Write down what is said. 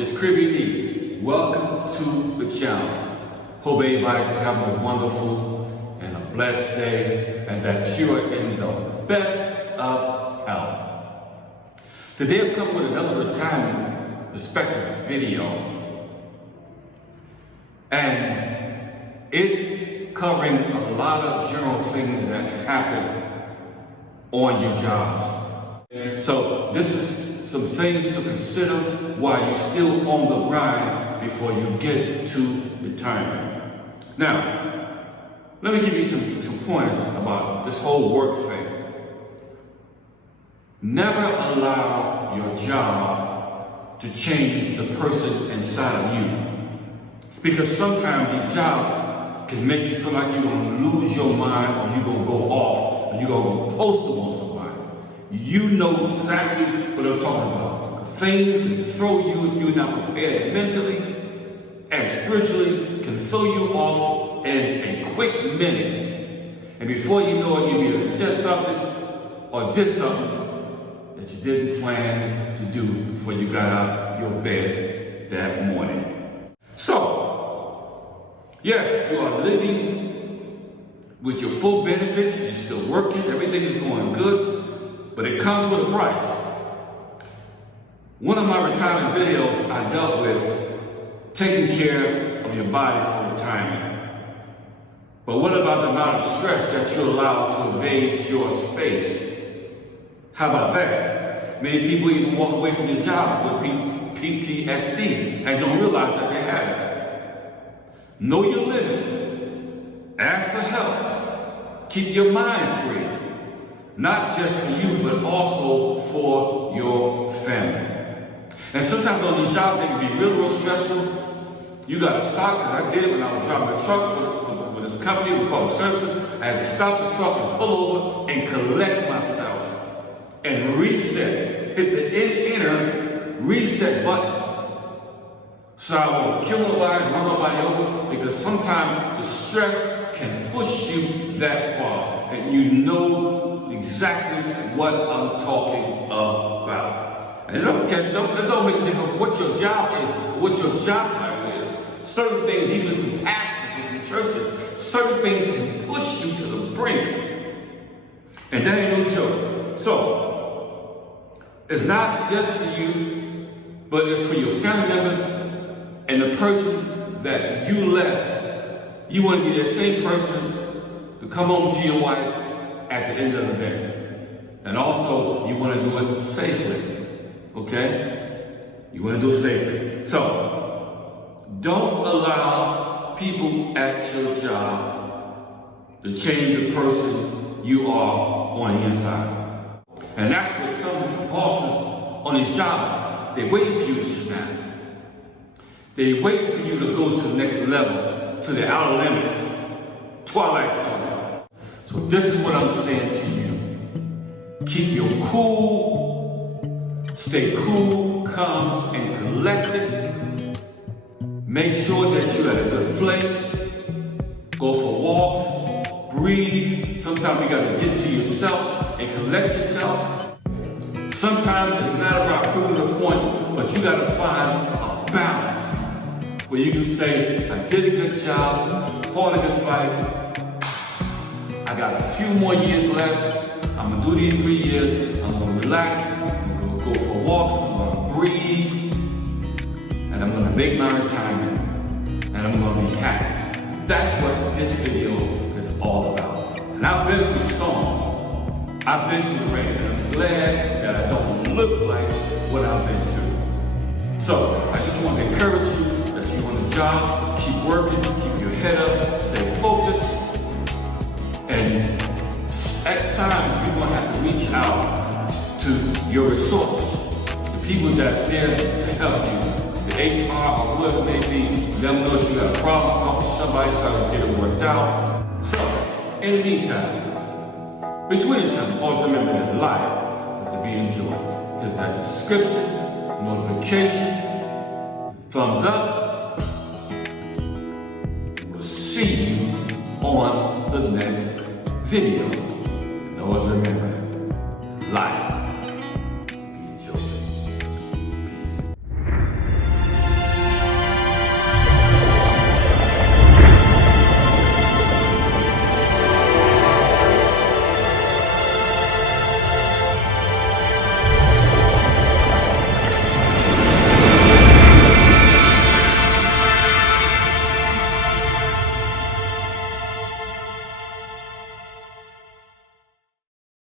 it's Creepy D. Welcome to the channel. Hope everybody's having a wonderful and a blessed day and that you are in the best of health. Today I've come with another retirement perspective video, and it's covering a lot of general things that happen on your jobs. So this is some things to consider while you're still on the grind before you get to retirement. Now, let me give you some points about this whole work thing. Never allow your job to change the person inside of you. Because sometimes these jobs can make you feel like you're going to lose your mind, or you're going to go off, or you're going to go postal on somebody. You know exactly what I'm talking about. Things can throw you if you're not prepared mentally and spiritually, can throw you off in a quick minute. And before you know it, you'll be able to say something or did something that you didn't plan to do before you got out of your bed that morning. So, yes, you are living with your full benefits, you're still working, everything is going good, but it comes with a price. One of my retirement videos, I dealt with taking care of your body for retirement. But what about the amount of stress that you allow to invade your space? How about that? Many people even walk away from their jobs with PTSD and don't realize that they have it. Know your limits. Ask for help. Keep your mind free. Not just for you, but also for your family. And sometimes on these jobs, they can be real stressful. You got to stop, because I did it when I was driving a truck for this company with public services. I had to stop the truck and pull over and collect myself and reset. Hit the enter reset button. So I won't kill nobody, run nobody over, because sometimes the stress can push you that far. And you know exactly what I'm talking about. And it don't make a difference what your job is, what your job title is. Certain things, even some pastors and churches, certain things can push you to the brink. And that ain't no joke. So, it's not just for you, but it's for your family members and the person that you left. You want to be that same person to come home to your wife at the end of the day. And also, you want to do it safely. Okay? You want to do it safely. So, don't allow people at your job to change the person you are on the inside. And that's what some bosses on these jobs, they wait for you to snap. They wait for you to go to the next level, to the outer limits, Twilight Zone. So this is what I'm saying to you. Keep your cool. Stay cool, calm, and collected. Make sure that you're at a good place. Go for walks, breathe. Sometimes you gotta get to yourself and collect yourself. Sometimes it's not about proving a point, but you gotta find a balance where you can say, I did a good job, fought a good fight. I got a few more years left. I'm gonna do these 3 years. I'm gonna relax. Go for walks, I'm gonna breathe, and I'm gonna make my retirement, and I'm gonna be happy. That's what this video is all about. And I've been through the storm, I've been through the rain, and I'm glad that I don't look like what I've been through. So, I just want to encourage you that you're on the job, keep working, keep your head up, stay focused, and at times you're gonna have to reach out to your resources, the people that's there to help you, the HR or whoever it may be. Let them know that you got a problem, talk to somebody, try to get it worked out. So, in the meantime, between each other, always remember that life is to be enjoyed. Here's that description, notification, thumbs up. We'll see you on the next video. And always remember,